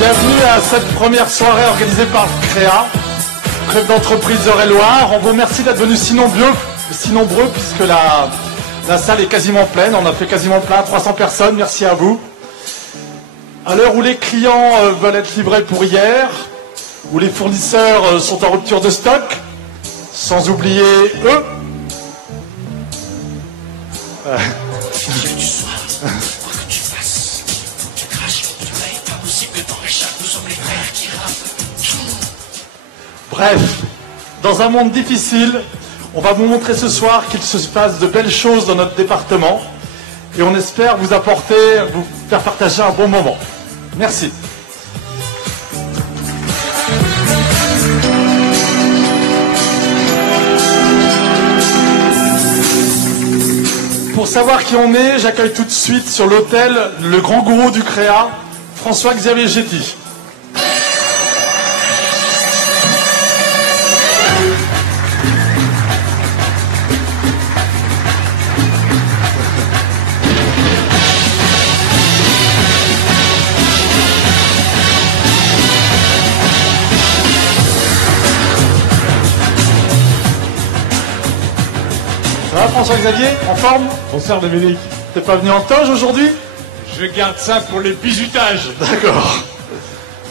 Bienvenue à cette première soirée organisée par CREA, Club d'entreprise d'Eure-et-Loire. On vous remercie d'être venus si nombreux puisque la salle est quasiment pleine. On a fait quasiment plein, 300 personnes. Merci à vous. À l'heure où les clients veulent être livrés pour hier, où les fournisseurs sont en rupture de stock, sans oublier eux. Bref, dans un monde difficile, on va vous montrer ce soir qu'il se passe de belles choses dans notre département et on espère vous faire partager un bon moment. Merci. Pour savoir qui on est, j'accueille tout de suite sur l'hôtel le grand gourou du CREA, François-Xavier Getty. Ça va François-Xavier, en forme? Bonsoir Dominique. T'es pas venu en toge aujourd'hui? Je garde ça pour les bijutages. D'accord.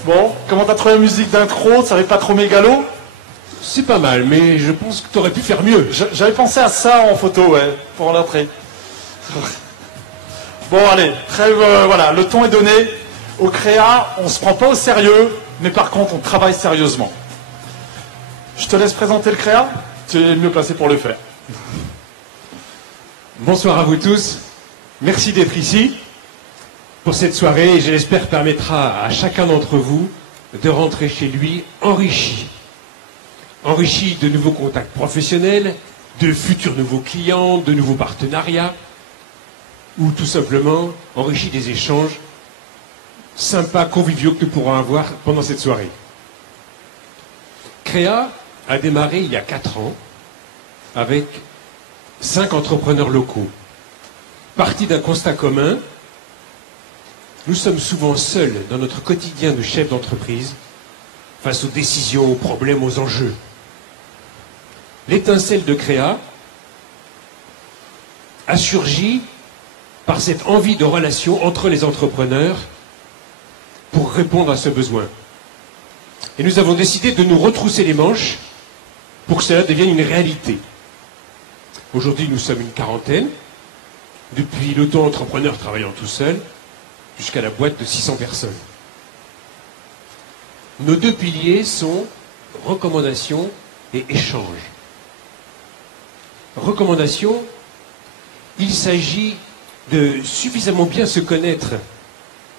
Bon, comment t'as trouvé la musique d'intro? Ça avait pas trop mégalo? C'est pas mal, mais je pense que t'aurais pu faire mieux. J'avais pensé à ça en photo, ouais, pour l'entrée. Bon, allez, trêve, voilà, le ton est donné. Au CREA, on se prend pas au sérieux, mais par contre, on travaille sérieusement. Je te laisse présenter le CREA, tu es le mieux placé pour le faire. Bonsoir à vous tous. Merci d'être ici pour cette soirée et je l'espère permettra à chacun d'entre vous de rentrer chez lui enrichi. Enrichi de nouveaux contacts professionnels, de futurs nouveaux clients, de nouveaux partenariats ou tout simplement enrichi des échanges sympas, conviviaux que nous pourrons avoir pendant cette soirée. CREA a démarré il y a 4 ans avec 5 entrepreneurs locaux. Partis d'un constat commun, nous sommes souvent seuls dans notre quotidien de chef d'entreprise face aux décisions, aux problèmes, aux enjeux. L'étincelle de CREA a surgi par cette envie de relation entre les entrepreneurs pour répondre à ce besoin. Et nous avons décidé de nous retrousser les manches pour que cela devienne une réalité. Aujourd'hui, nous sommes une quarantaine, depuis l'auto-entrepreneur travaillant tout seul, jusqu'à la boîte de 600 personnes. Nos 2 piliers sont recommandation et échange. Recommandation, il s'agit de suffisamment bien se connaître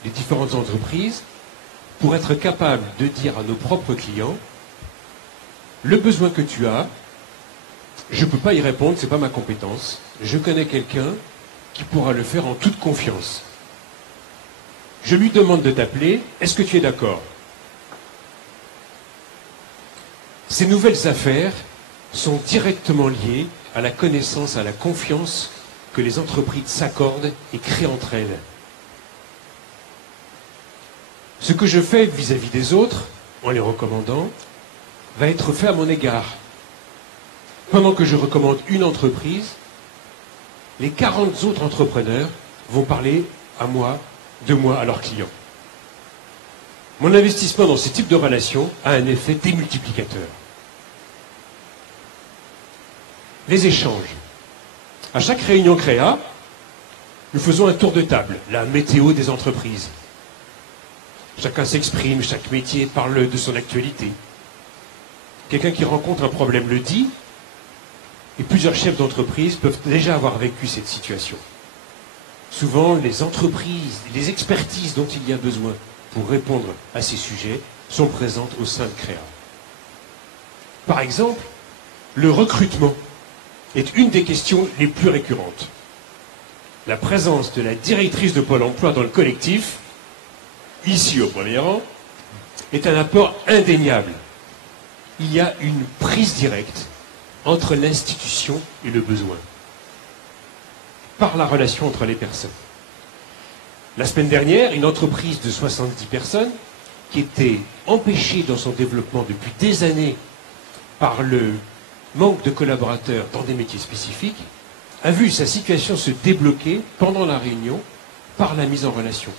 les différentes entreprises pour être capable de dire à nos propres clients le besoin que tu as. Je ne peux pas y répondre, ce n'est pas ma compétence. Je connais quelqu'un qui pourra le faire en toute confiance. Je lui demande de t'appeler, est-ce que tu es d'accord? Ces nouvelles affaires sont directement liées à la connaissance, à la confiance que les entreprises s'accordent et créent entre elles. Ce que je fais vis-à-vis des autres, en les recommandant, va être fait à mon égard. Pendant que je recommande une entreprise, les 40 autres entrepreneurs vont parler à moi, de moi, à leurs clients. Mon investissement dans ce type de relation a un effet démultiplicateur. Les échanges. À chaque réunion CREA, nous faisons un tour de table, la météo des entreprises. Chacun s'exprime, chaque métier parle de son actualité. Quelqu'un qui rencontre un problème le dit, et plusieurs chefs d'entreprise peuvent déjà avoir vécu cette situation. Souvent, les entreprises, les expertises dont il y a besoin pour répondre à ces sujets sont présentes au sein de CREA. Par exemple, le recrutement est une des questions les plus récurrentes. La présence de la directrice de Pôle emploi dans le collectif, ici au premier rang, est un apport indéniable. Il y a une prise directe entre l'institution et le besoin, par la relation entre les personnes. La semaine dernière, une entreprise de 70 personnes qui était empêché dans son développement depuis des années par le manque de collaborateurs dans des métiers spécifiques, a vu sa situation se débloquer pendant la réunion par la mise en relation.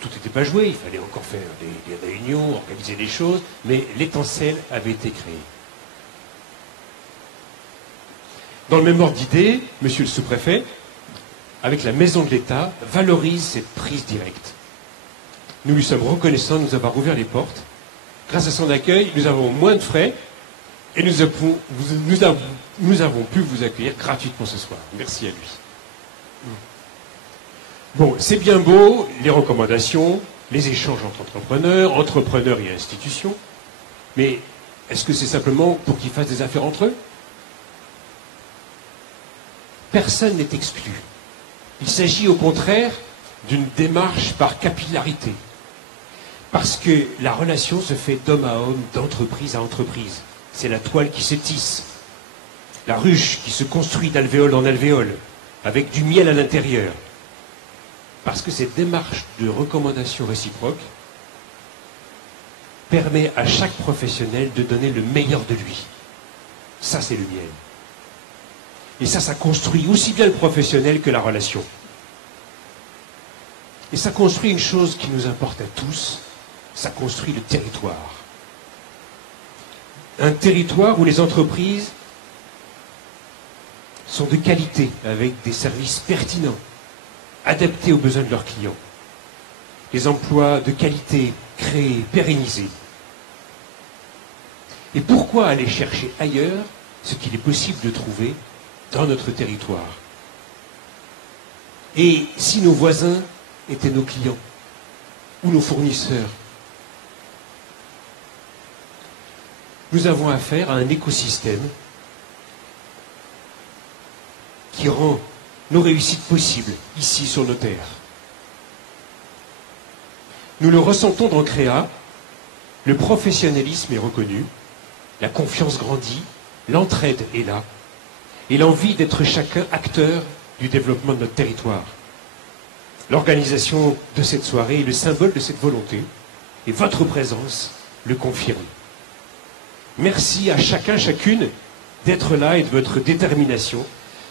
Tout n'était pas joué, il fallait encore faire des réunions, organiser des choses, mais l'étincelle avait été créée. Dans le même ordre d'idée, monsieur le sous-préfet, avec la Maison de l'État, valorise cette prise directe. Nous lui sommes reconnaissants de nous avoir ouvert les portes. Grâce à son accueil, nous avons moins de frais et nous avons pu vous accueillir gratuitement ce soir. Merci à lui. Bon, c'est bien beau, les recommandations, les échanges entre entrepreneurs, entrepreneurs et institutions, mais est-ce que c'est simplement pour qu'ils fassent des affaires entre eux? Personne n'est exclu. Il s'agit au contraire d'une démarche par capillarité. Parce que la relation se fait d'homme à homme, d'entreprise à entreprise. C'est la toile qui se tisse. La ruche qui se construit d'alvéole en alvéole, avec du miel à l'intérieur. Parce que cette démarche de recommandation réciproque permet à chaque professionnel de donner le meilleur de lui. Ça, c'est le miel. Et ça construit aussi bien le professionnel que la relation. Et ça construit une chose qui nous importe à tous, ça construit le territoire. Un territoire où les entreprises sont de qualité, avec des services pertinents, adaptés aux besoins de leurs clients. Des emplois de qualité créés, pérennisés. Et pourquoi aller chercher ailleurs ce qu'il est possible de trouver dans notre territoire? Et si nos voisins étaient nos clients ou nos fournisseurs? Nous avons affaire à un écosystème qui rend nos réussites possibles ici sur nos terres. Nous le ressentons dans Créa, le professionnalisme est reconnu, la confiance grandit, l'entraide est là, et l'envie d'être chacun acteur du développement de notre territoire. L'organisation de cette soirée est le symbole de cette volonté, et votre présence le confirme. Merci à chacun, chacune, d'être là et de votre détermination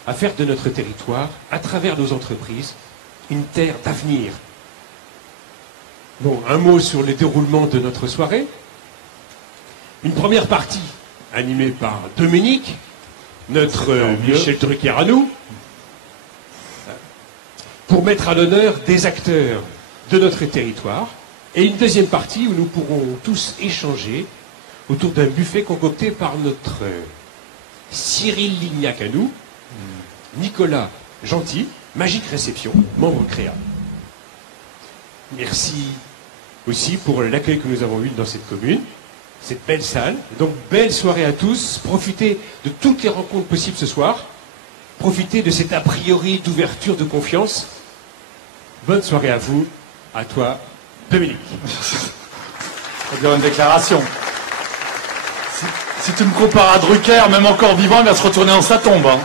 à faire de notre territoire, à travers nos entreprises, une terre d'avenir. Bon, un mot sur le déroulement de notre soirée. Une première partie animée par Dominique, notre Michel Drucker à nous, pour mettre à l'honneur des acteurs de notre territoire, et une deuxième partie où nous pourrons tous échanger autour d'un buffet concocté par notre Cyril Lignac à nous, Nicolas Gentil, Magique Réception, membre Créa. Merci aussi pour l'accueil que nous avons eu dans cette commune, cette belle salle. Donc, belle soirée à tous. Profitez de toutes les rencontres possibles ce soir. Profitez de cet a priori d'ouverture de confiance. Bonne soirée à vous. À toi, Dominique. Faut dire une déclaration. Si tu me compares à Drucker, même encore vivant, il va se retourner dans sa tombe. Hein.